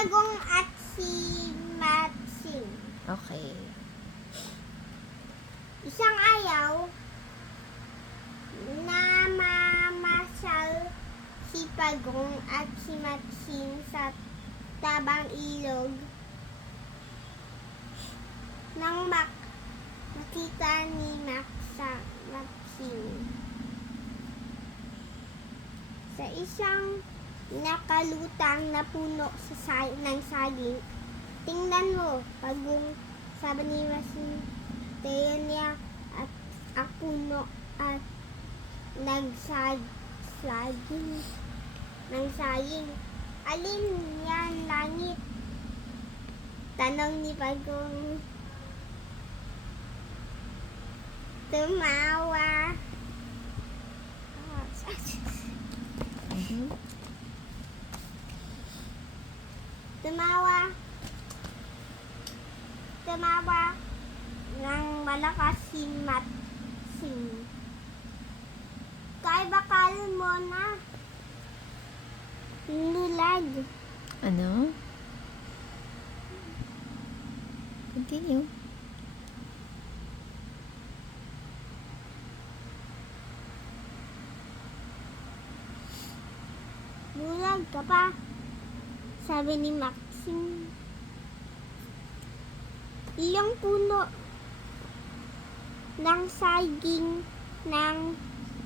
Pagong at si Matsing. Okay. Isang ayaw, namamasyal si Pagong at si Matsing sa tabang ilog nang makita ni Matsing sa isang nakalutang na puno ng saging. Tingnan mo, Pagong, sabi ni Matsing. Tayo niya at ang puno at nagsaging. Alin yan langit? Tanong ni Pagong. Tumawa. Tumawa ng malakas si Matsing. Kay bakal mo na. Lulag. Ano? Continue. Lulag ka pa. Sabi ni Matsing. Iyong puno ng saging ng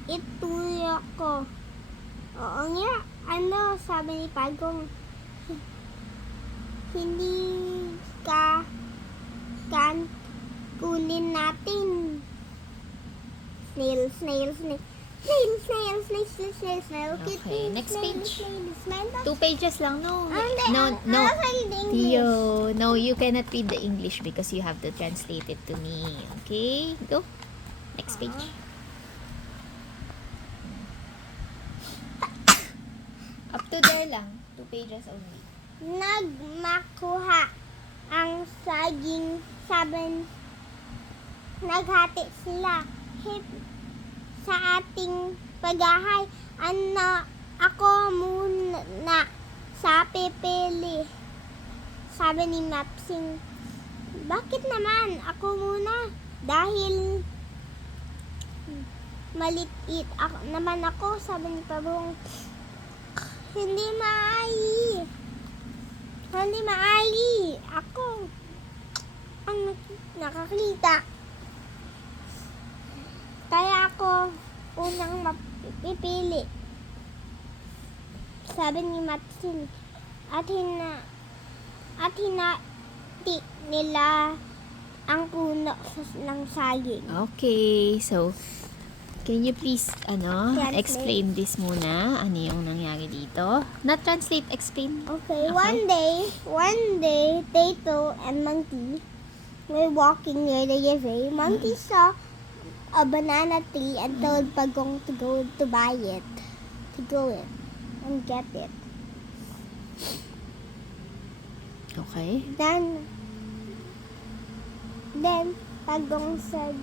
ituyo ko. Oo nga. Ano? Sabi ni Pagong. Hindi ka kunin natin. Snail. Okay, next page. 2 pages lang, no? Hindi, No, no. nasa English. Theo, no, you cannot read the English because you have to translate it to me. Okay, go. Next page. Up to there lang. 2 pages only. Nagmakuha ang saging, sabi, naghati sila. Sa ating paghahay, ako muna sa pipili. Sabi ni Matsing. Bakit naman ako muna? Dahil maliit naman ako, sabi ni Pagong. Hindi maali. Ako ang nakakita. Kaya ako unang mapipili. Sabi ni Matsing. At hinati nila ang puno ng saging. Okay, so can you please Translate. explain this muna? Ano yung nangyari dito? Not translate, explain. Okay, Okay. one day, Tato and Monkey were walking near the river. Monkey saw a banana tree and told Pagong to go to buy it. To go in and get it. Okay. Then Pagong said,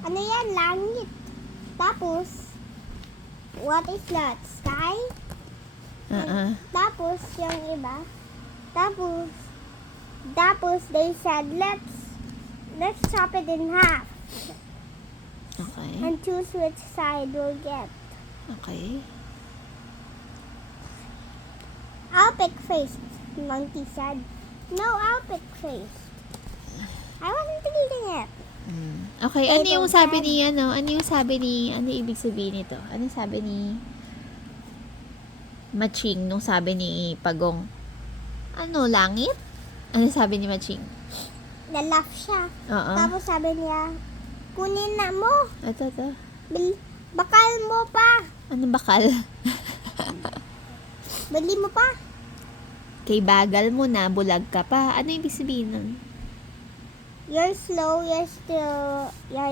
ano yan, langit? Tapos, what is that? Sky? Tapos, yung iba. Tapos, they said, let's chop it in half Okay. and choose which side we'll get. Okay. I'll pick first, Monkey said. No, I'll pick first. I wasn't reading it. Okay, ano yung sabi ni, ano ibig sabihin nito? Ano yung sabi ni Matsing nung sabi ni Pagong? Ano, langit? Ano sabi ni Matsing? Na-laugh siya. Oo. Tapos sabi niya, kunin na mo. Ito. Bakal mo pa. Ano bakal? Bali mo pa. Kay bagal mo na, bulag ka pa. Ano ibig sabihin nun? You're slow, you're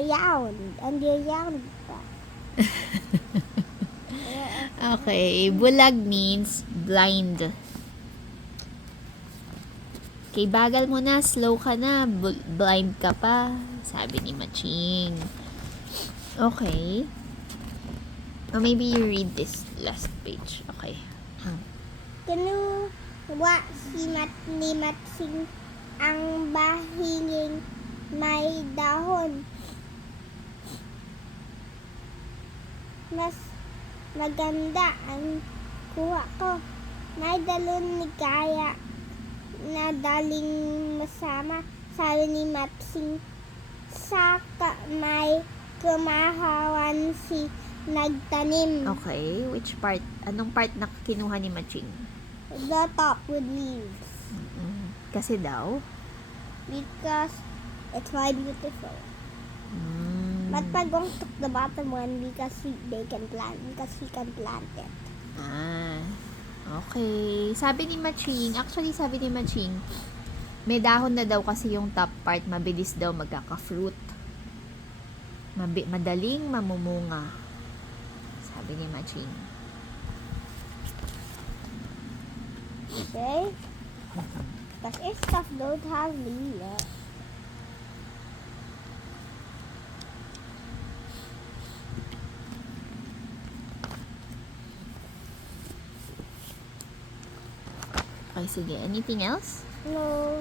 young. And you're young pa. Okay, bulag means blind. Kay bagal mo na, slow ka na, blind ka pa, sabi ni Matsing. Okay. Or maybe you read this last page. Okay. Can you ni Matsing ang bahinging may dahon. Mas maganda ang kuha ko. May dalon ni Kaya na daling masama, sabi ni Matsing. Saka may kumahawan si nagtanim. Okay, which part? Anong part na kinuha ni Maching? The top with leaves. Kasi daw? Because it's very beautiful. Mm. But Pagong took the bottom one because he can plant it. Ah, okay. Sabi ni Maching, may dahon na daw kasi yung top part, mabilis daw magkaka-fruit. Madaling mamumunga. Sabi ni Maching. Okay? Because if stuff don't have leaves. Okay, sige. Anything else? No.